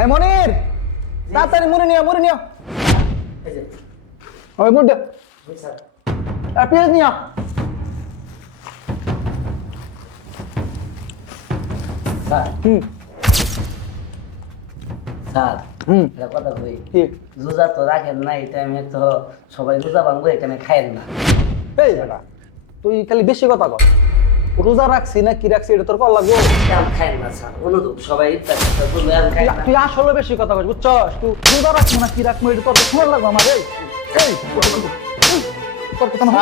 এই মনির, তাড়াতাড়ি মুড়ি নিও। এই যে ওই মুড়ি দে। জি স্যার। আর পেঁয়াজ নিও। স্যার হুম স্যার হুম একটা কথা কই, কি? রোজা তো রাখেন না, এই টাইমে তো সবাই রোজা ভাঙবো, এখানে খায়েন না। এই বেটা, তুই খালি বেশি কথা কর। রোজা রাখছি না কি রাখছি এটা তোর কল লাগবো? আমি খায়েন না স্যার, অনুরোধ সবাই ইফতার করতে বলবে, আমি খাই না। তুই আসলে বেশি কথা কর, বুঝছস? তুই রোজা রাখবো না কি রাখবো এটা তোর শোনা লাগবো আমার। এই তোর কথা না।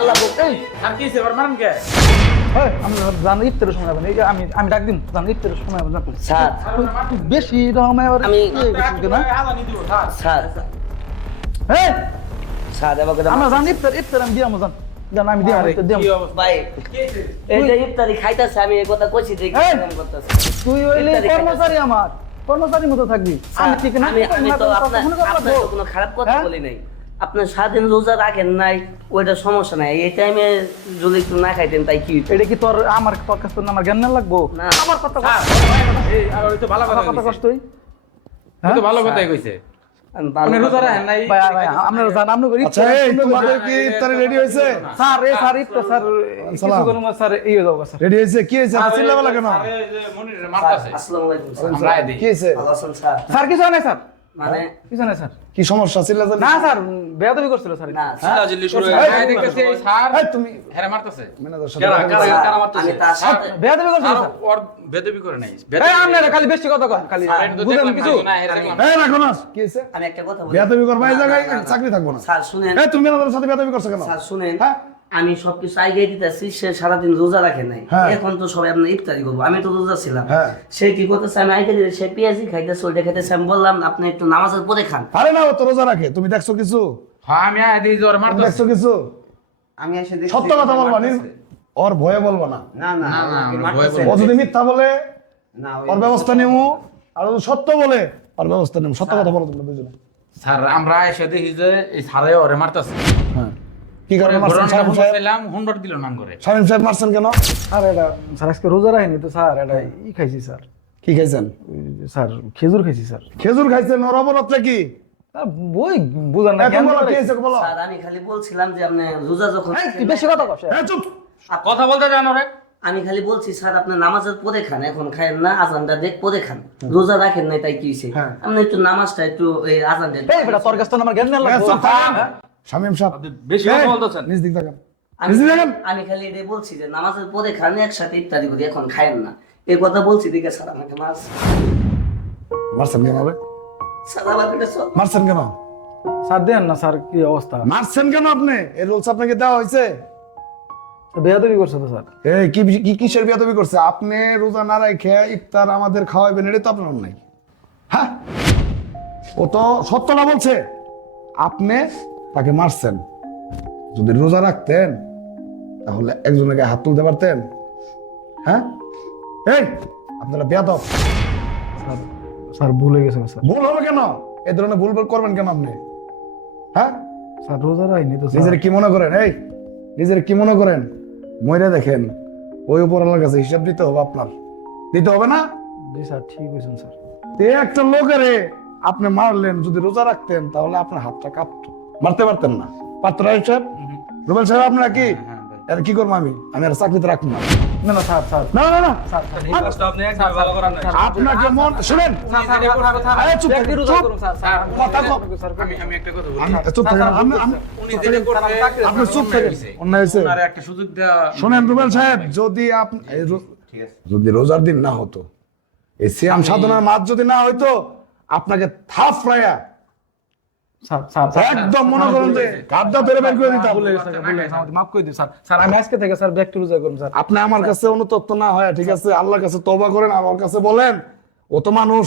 আল্লাহ বলতে আর কি সেবার মারন কে? আমি জানি ইফতারের সময় হবে না। এই যে আমি ডাক দিন, জানি ইফতারের সময় হবে না। স্যার তুই বেশি রকমের আমি- না। আজানি দিব স্যার। স্যার হ্যাঁ স্যার এবার কথা আমরা জানি ইফতার আমি দিয়াম জান আমি দিয়াম ইফতার দিয়াম। কি অবস্থা? ভাই কি হইছে? এই যে ইফতারি খাইতেছে, আমি এই কথা কইছি দেখি এই! কেমন করতেছে। তুই হইলে ইফতারি কর্মচারী আমার, কর্মচারীর মতো থাকবি। আমি ঠিক না, আমি তো আপনার তো কোনো খারাপ কথা হ্যাঁ? বলি নাই। আপনার স্বাধীন রোজা রাখেন নাই, ওইটা সমস্যা নাই। এই টাইমে যদি একটু না খাইতেন তাই কি হইতো? এটা কি তোর আমার তোর কাছে আমার জ্ঞান না লাগবো? না। আমার কথা স্যার, এই আর ওই তো ভালো কথা কথা কইছে। কষ্ট তুই। ওই তো ভালো কথাই কইছে। আমি ভালো মানে রোজা কথা রাখেন নাই। ভাই আমরা জান আমরা করি। আচ্ছা এই তোমাদের কি ইফতারি রেডি হয়েছে? স্যার ইফতার স্যার কিছু করুন স্যার এই যাও স্যার। রেডি হয়েছে? কি হয়েছে? স্যার, চিল্লাবেলা কেন? স্যার, এই যে মনিরের মারতাছে। আসসালামু আলাইকুম স্যার। আমরা আয় দিই। কি হয়েছে? ভালো আছেন স্যার? স্যার কিছু নাই স্যার, মানে কিছু নাই স্যার। কি সমস্যা? চিল্লাচিল্লি না স্যার বেয়াদবি করছিল স্যার। না স্যার, চিল্লাচিল্লি শুরু হয়ে গেছে। এই দেখতেছি এই স্যার এই তুমি হেরে মারতাছে। ম্যানেজার কারা সাথে কারা স্যার, কারা মারতাছে? আমি তার সাথে বেয়াদবি করছিল আর স্যার। ওর বেদবি করে নাই। এই আপনারা খালি বেশি কথা কন, খালি স্যার, এটা তো বুঝেন দেখলাম কিছু। না, হেরে দেখলাম। এই রাখো না। কি হয়েছে? আমি একটা কথা বলি। বেয়াদবি করবা এই না, জায়গায় না, না, না। চাকরি থাকবো না। স্যার শুনেন, এই তুমি ম্যানেজারের সাথে বেয়াদবি করছো কেন? স্যার শুনেন, হ্যাঁ? আমি সবকিছু আগে দিতেছি, সে সারাদিন রোজা রাখে নাই। হ্যাঁ। এখন তো সবাই আপনার ইফতারি করবো, আমি তো রোজা ছিলাম। হ্যাঁ। সে কি করতেছে, আমি আগে দিতে, সে পেঁয়াজি খাইতেছে, ওইটা খাইতেছে। আমি বললাম আপনি একটু নামাজের পরে খান। আরে না, ও তো রোজা রাখে। তুমি দেখছো কিছু? হ্যাঁ আমি আয় দিই যে ওর তুমি মারতাছে। দেখছো কিছু? আমি এসে দেখছি সত্য কথা বলবা নি, ওর ভয়ে বলবা না। না না না, না, ওকে আমরা মারতেছে। ভয় ও যদি মিথ্যা বলে না ওর ব্যবস্থা নেবো, আর ও যদি সত্য বলে ওর ব্যবস্থা নেবো। সত্য কথা বলো তোমরা দুজনে। স্যার আমরা এসে দেখি যে এই সারে ওরে মারতাছে। হ্যাঁ, কি কারণে মারছেন ঘটনাটা শামীম ফোন সাহেব? করছিলাম, 100 দিল নাম করে। শামীম সাহেব মারছেন কেন? স্যার এটা স্যার আজকে রোজা রাখেনি তো স্যার, এটা খাইছি স্যার। কি খাইছেন? ওই যে স্যার খেজুর খাইছি স্যার। খেজুর খাইছেন? ওর অবরতটা কি? স্যার বই বুঝান না এখন কেন বলো কি হয়েছে বলো। স্যার আমি খালি বলছিলাম যে আপনি রোজা যখন তুই বেশি কথা কস। হ্যাঁ চুপ। কথা বলতে জানো রে? আমি খালি বলছি স্যার আপনি নামাজের পরে খান, এখন খায়েন না, আজানটা দেখ পরে খান। রোজা রাখেন নাই তাই কি হইছে? হ্যাঁ। আপনি একটু নামাজটা একটু এই আজানটা একটু- এই বেটা তোর কাছে তো আমার জ্ঞান না হ্যাঁ, লাগবো। চুপ থাকেন। শামীম সাহেব বেশি কথা বলতেছেন। নিজ দিক থাকেন। আমি নিজ দিক থাকেন। আমি খালি এটাই বলছি যে নামাজের পরে খান, একসাথে ইত্যাদি করি, এখন খায়েন না। এই কথা বলছি দেখে স্যার আমাকে মারছে। মারছেন কেন রে? স্যার আমার এটা সব মারছেন কেন? স্যার দেন না স্যার, কি অবস্থা? মারছেন কেন আপনি? এই রুলস আপনাকে দেওয়া হয়েছে? বেয়াদবি করছে তো স্যার। এই কি কি কিসের বিয়াদবি করছে? আপনি রোজা না রেখে ইফতার আমাদের খাওয়াবেন, এটা তো আপনার নাই। হ্যাঁ, ও তো সত্যটা বলছে। আপনি তাকে মারছেন। যদি রোজা রাখতেন তাহলে একজনের গায়ে হাত তুলতে পারতেন। হ্যাঁ, এই আপনারা বেয়াদব। স্যার স্যার ভুলে গেছে স্যার। ভুল হবে কেন? এই ধরনের ভুল করবেন কেন আপনি? হ্যাঁ, স্যার রোজা রাখেনি তো স্যার। নিজের কি মনে করেন? এই নিজের কি মনে করেন? মইরা দেখেন, ওই উপরওয়ালার কাছে হিসাব দিতে হবে আপনার। দিতে হবে না? জি স্যার ঠিক হয়েছেন স্যার। এই একটা লোকেরে আপনি মারলেন, যদি রোজা রাখতেন তাহলে আপনার হাতটা কাঁপতো, মারতে পারতেন না। পারতো রাইট সাহেব? রুবেল সাহেব আপনারা কি আর কি করবো? আমি আর চাকরিতে রাখবো না। না না স্যার স্যার না না না, স্যার এই কাজটা আপনি একবার ভালো করেন নাই। আপনাকে মন শুনেন। আরে চুপ থাকেন, চুপ। কথা কম। আমি একটা কথা বলি। চুপ থাকেন। উনি যেটা করছে আপনি চুপ থাকেন। অন্যায় হয়েছে। ওনারে একটা সুযোগ দেওয়া। শোনেন রুবেল সাহেব, যদি আপনি যদি রোজার দিন না হতো, এই সিয়াম সাধনার মাস যদি না হইতো, আপনাকে থাপ রায়া স্যার স্যার স্যার একদম মনে করেন যে গাদ্দা ধরে বের করে দিতাম। ভুলে গেছে আমাকে মাফ করে দিন স্যার। স্যার আমি আজকে থেকে স্যার ব্যাক টু রোজা করুন স্যার। আপনি আমার কাছে অনুতপ্ত না হয়, ঠিক আছে, আল্লাহর কাছে তওবা করেন, আমার কাছে বলেন। ও তো মানুষ।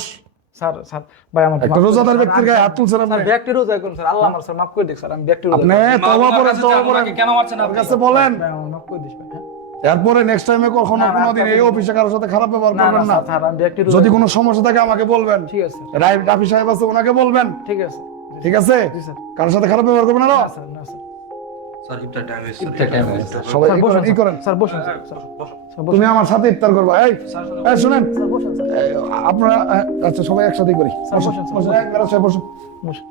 স্যার স্যার ভাই আমার একটা রোজাদার ব্যক্তির গায়ে হাত তুলছেন আপনি। স্যার ব্যাক টু রোজা করুন স্যার। আল্লাহ আমার স্যার মাফ করে দিন স্যার। আমি ব্যাক টু রোজা আপনি তওবা করেন, তওবা করেন। কেন মারছেন আমার আপনি? কাছে বলেন। ভাই আমার মাফ করে দিস ভাই। হ্যাঁ? এরপরে নেক্সট টাইমে কখনো না, না, কোনোদিন এই অফিসে কারোর সাথে খারাপ ব্যবহার না করবেন না না। স্যার আমি ব্যাক টু রোজা। যদি কোনো সমস্যা থাকে আমাকে বলবেন। ঠিক আছে রাফি সাহেব আছে, ওনাকে বলবেন। ঠিক আছে ঠিক আছে? জি স্যার। কারোর সাথে খারাপ ব্যবহার করবেন না। না স্যার না স্যার। সবাই স্যার বসুন ই করেন স্যার বসুন স্যার স্যার বসুন তুমি আমার সাথে ইফতার করবা এই শুনেন স্যার বসুন স্যার আপনারা আচ্ছা সবাই একসাথে করি স্যার, বসুন, স্যার, বসুন, বসুন। মেরাজ সাহেব, বসুন। বসুন